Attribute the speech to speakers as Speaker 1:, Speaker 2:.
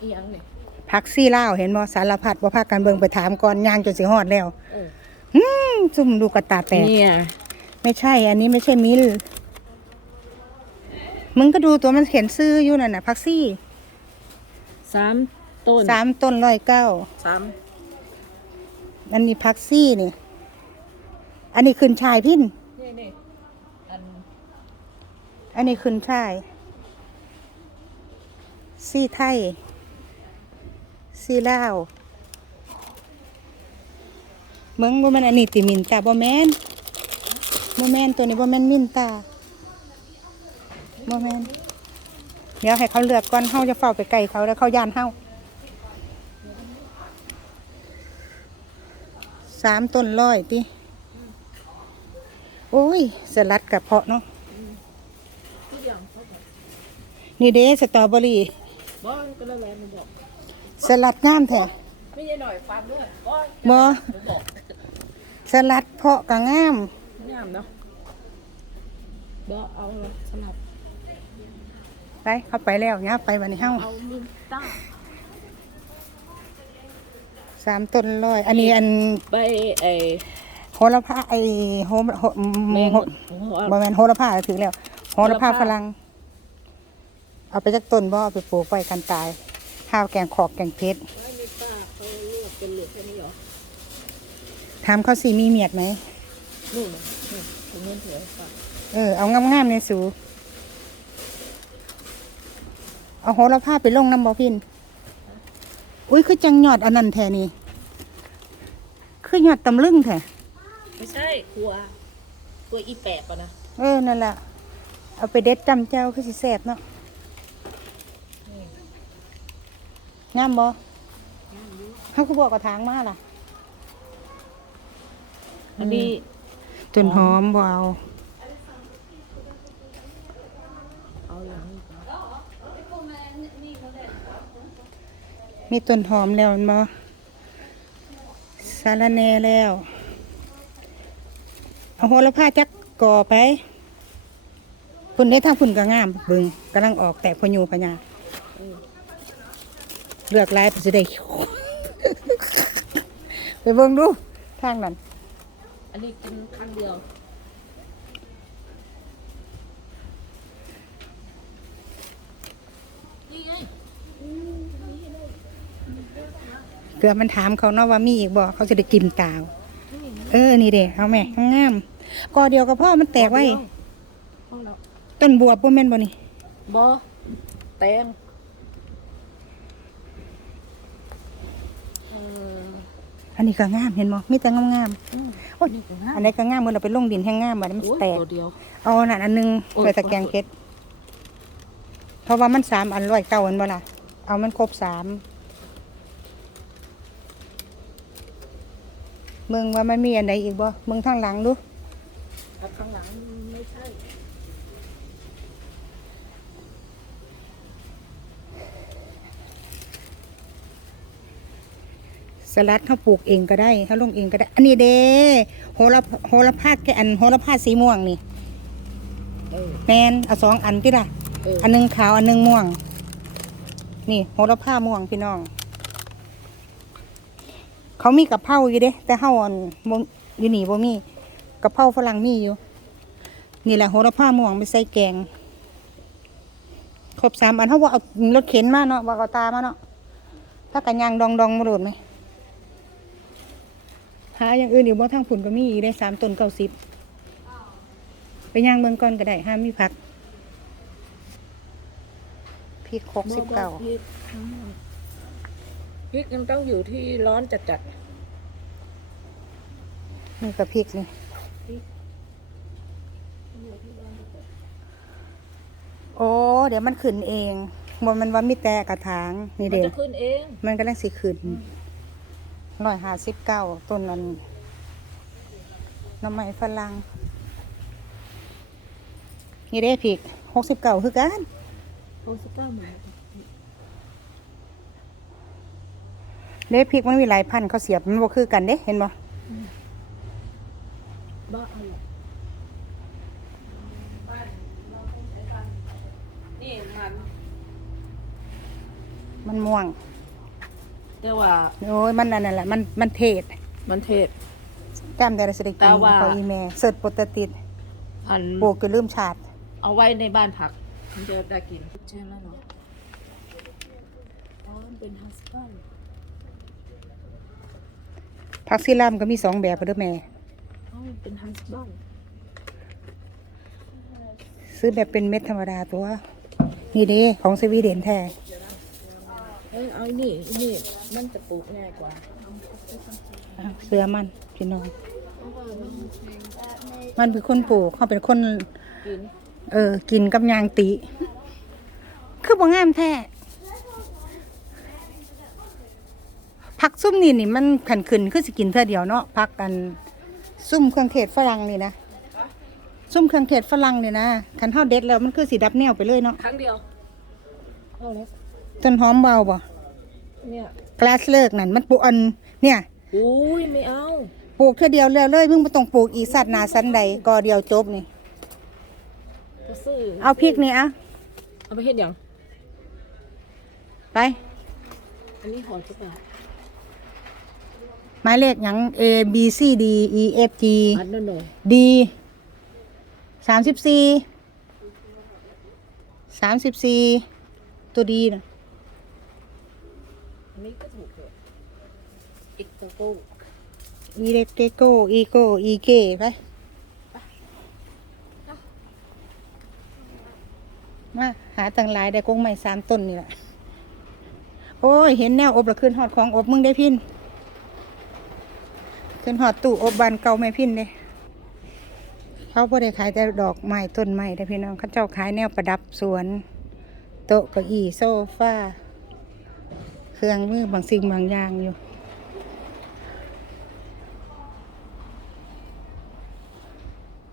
Speaker 1: อีหยังนี่
Speaker 2: พักซี่เล่าวเห็นบ่สารพัดบ่พากันเบิ่งไปถามก่อนย่างจนสิฮอดแล้ว
Speaker 1: เออ
Speaker 2: อืมซุ่มดูกระตาแตก
Speaker 1: เนี่ย
Speaker 2: ไม่ใช่ อันนี้ไม่ใช่มิลมึงก็ดูตัวมันเขียนซื้ออยู่นั่นน่ะพักซี่
Speaker 1: สามต้น
Speaker 2: สามต้นร้อยเก้า
Speaker 1: สาม
Speaker 2: อันนี้พักซี่นี่ อันนี้ขึ้นชายพิน
Speaker 1: นี่นี่อัน
Speaker 2: อันนี้ขึ้นชายซี่ไทย ซีลาวเมืองบ่แม่นอันนี้ติมินตาบ่แม่นบ่แม่นตัวนี้บ่แม่นมินตาบ่แม่นเดี๋ยวให้เขาเลือกก่อนเฮาจะเฝ้าไปไกลเขาแล้วเขาย่านเฮาสามต้นร้อยติโอ้ย สลัดกับเพาะเนาะนี่เด้สตรอเบอรี่
Speaker 1: บอยก็แล้วแหละมันบอก
Speaker 2: สลัดงามแท้
Speaker 1: ไม่ใช่หน่อยฟาร์มด้วยบอย
Speaker 2: บ่
Speaker 1: ผมบอก
Speaker 2: สลัดเพาะก็งาม
Speaker 1: งามเนาะบอเอาละสลับ
Speaker 2: ไปเข้าไปแล้วเนี่ยไปวันนี้เฮา
Speaker 1: เอามินต้า
Speaker 2: สามต้นร้อย อันนี้อัน
Speaker 1: ใบไอ้
Speaker 2: โหระพาไอโหโห
Speaker 1: แมง
Speaker 2: โห
Speaker 1: หัว
Speaker 2: บ่แม่นโหระพาถึงแล้วโหระพา
Speaker 1: โหระพา
Speaker 2: ฝรั่งเอาไปจากต้นบ่เอาไปปลูกไว้กันตาย ข้าวแกงขอบแกงเพชร
Speaker 1: ไม่มีป้าเขาเลือกเป็นเหลือแค่นี้เหรอ
Speaker 2: ถามเขาสิมีเมียดไหม
Speaker 1: นู่นน่ะนู่นตรงนู้นเถอะป้า
Speaker 2: เออ เอางามๆในสู เอาโหระพาไปลงน้ำบ่พิน อุ้ยคือจังยอดอันนั้นแท้นี่ คือยอดตำลึงแท้
Speaker 1: ไม่ใช่ครัวครัวอีแปบอะนะ
Speaker 2: เออ นั่นแหละ เอาไปเด็ดจำเจ้าคือสิแสบเนาะ งามบ่เขาก็บอกกระถางมาล่ะ
Speaker 1: อันนี้
Speaker 2: จนหอมบ่เอา
Speaker 1: เอาอย่างนี้ก่อน
Speaker 2: มีต้นหอมแล้วแมันบ่สาระแหน่แล้ว เอาโหระพาจักก่อไปพุ่นได้ทางพุ่นก็งามเบึงกำลังออกแตกพยูพญา
Speaker 1: เออ
Speaker 2: เลือกลายไปสิได้ไปเบิ่งดูทางนั้น
Speaker 1: อันนี้กินครั้งเดียวนี่ไง
Speaker 2: เกือบมันถามเขาเนาะว่ามีอีกบ่เขาจะได้กินตาวเออ นี่เด้เอาแม่งามๆกอเดียวกับพ่อมันแตกไว้
Speaker 1: ห้องเรา
Speaker 2: ต้นบวบบ่แม่นบ่นี่
Speaker 1: บอแตงเออ
Speaker 2: อันนี้ก็งามเห็นบ่มีแต่งาม
Speaker 1: อืม
Speaker 2: ๆโอ้ย
Speaker 1: นี่ก็งาม
Speaker 2: อันนี้ก็งามมันเอาไปลงดินแห้งงามบัดนี้มัน
Speaker 1: โอ้ย
Speaker 2: แตก
Speaker 1: ตัวเดียว
Speaker 2: เอานั่นอันหนึง
Speaker 1: โอ้ย
Speaker 2: ไปตะแกรงเพชรเพราะว่ามันสามอันร้อยเก้าอันบ่ล่ะ เอามันครบสามเมืองว่ามันมีอันใดอีกบ่เมืองทางหลังดู
Speaker 1: แต่ข้างหลังไม่ใช่
Speaker 2: ลัดเขาปลูกเองก็ได้เขาลงเองก็ได้ อันนี้เด้โหระโหระพาแกอันโหระพาสีม่วงนี่
Speaker 1: เออ
Speaker 2: แมนเอาสองอันที่ละ
Speaker 1: เออ
Speaker 2: อันหนึงขาวอันหนึงม่วง นี่โหระพาม่วงพี่น้อง เขามีกับเพราอยู่เด้แต่เฮาอันบ่อยู่นี่บ่มีกับเพราฝรั่งมีอยู่ นี่แหละโหระพาม่วงไปใส่แกงครบสามอันเขาว่าเอารถเข็นมาเนาะว่าเอาตามาเนาะถ้ากันยางดองดองมาโดดไหม หาอย่างอื่นอยู่บ่ทางผุนก็มีอีกได้สามต้นเก้าสิบไปย่างเมืองก่อนก็ได้ห้ามมีผักพริกหกสิบเก้า
Speaker 1: พริกทั้งหมดพริกยังต้องอยู่ที่ร้อนจัด
Speaker 2: นี่ก็พริกนี่โอ้เดี๋ยวมันขึ้นเองบนมันว่ามีแต่กระถาง
Speaker 1: ๆ
Speaker 2: นี่
Speaker 1: มัน
Speaker 2: เด็
Speaker 1: จะขึ้นเอง
Speaker 2: มันก็ลังสิขึ้น ร้อยห้าสิบเก้าต้นนั้นหน้ำไม้ฝรั่งนี่เด้พริกหกสิบเก้าคือกัน
Speaker 1: โอ้สิบเก้าหมื่น
Speaker 2: เด้พริกมันมีหลายพันธุ์เขาเสียบมันบ่คือกันเด้เห็นบ่
Speaker 1: บ้าอะไรนี่มัน
Speaker 2: มันม่วง
Speaker 1: แต่ว่า
Speaker 2: โอ้ยมันอันนั่นแหละมันมันเทศ
Speaker 1: มันเทศ
Speaker 2: แต้มแต่ละสไดิกิ
Speaker 1: แต่
Speaker 2: น
Speaker 1: ว่า
Speaker 2: พออีเมเสิร์ชโปรตติด
Speaker 1: อัน
Speaker 2: ปลูกก็ลืมชาติ
Speaker 1: เอาไว้ในบ้านผัก มันจะได้กินใช่ไหมเนาะอ๋อมันเป็นฮัสบัน
Speaker 2: ผักซีรามก็มีสองแบบเด้อแม่
Speaker 1: อ๋อมันเป็นฮัสบัน
Speaker 2: ซื้อแบบเป็นเม็ดธรรมดาตัว นี่เด้ของสวีเดนแท้
Speaker 1: เอ้ยเอานี่นี่มันจะปลูกง่ายกว่า
Speaker 2: อะเสือมันพี่น้อง มันเป็นคนปลูกเขาเป็นคน
Speaker 1: กิน
Speaker 2: เออ กินกับยางติ คือบ่งามแท้ผักซุ่มนี่นี่มันขันขึ้นคือสิกินเท่อเดียวเนาะผักกันซุ่มเครื่องเทศฝรั่งนี่นะซุ่มเครื่องเทศฝรั่งนี่นะขันเฮาเด็ดแล้วมันคือสิดับแนวไปเลยเนาะ
Speaker 1: ครั้งเดียว เอาเลย
Speaker 2: ต้นหอมเบาบ่
Speaker 1: เนี่ย
Speaker 2: กลาสเลิกนั่นมันปลูกอันเนี่ย
Speaker 1: อุ้ยไม่เอา
Speaker 2: ปลูกเท่อเดียวแล้วเลยมึงบ่ต้องปลูกอีกสัตว์หนาสันใดกอเดียวจบนี่
Speaker 1: ก็ซื้อ
Speaker 2: เอาพริกนี่อะ
Speaker 1: เอาไปเห็ดยัง
Speaker 2: ไป
Speaker 1: อันนี้ห่อจุกบาท
Speaker 2: หมายเลขหยัง A B C D E F G
Speaker 1: อันนั้นหน่อย
Speaker 2: D สามสิบสี่สามสิบสี่ตัวดีนะ
Speaker 1: อันนี้ก็ถูกเลยอีกตัวกู
Speaker 2: อีเล็กเกโกอีโกอีเกไปมาหาตังหลายได้กงใหม่สามต้นนี่แหละโอ้ย เห็นแนวอบและขึ้นหอดของอบมึงได้พินขึ้นหอดตู้อบบานเก่าแม่พินเด้เขาบ่ได้ขายแต่ดอกไม้ต้นไม้ได้อพี่น้องเขาเจ้าขายแนวประดับสวน โต๊ะเก้าอี้โซฟา เครื่องมือบางสิ่งบางอย่างอยู่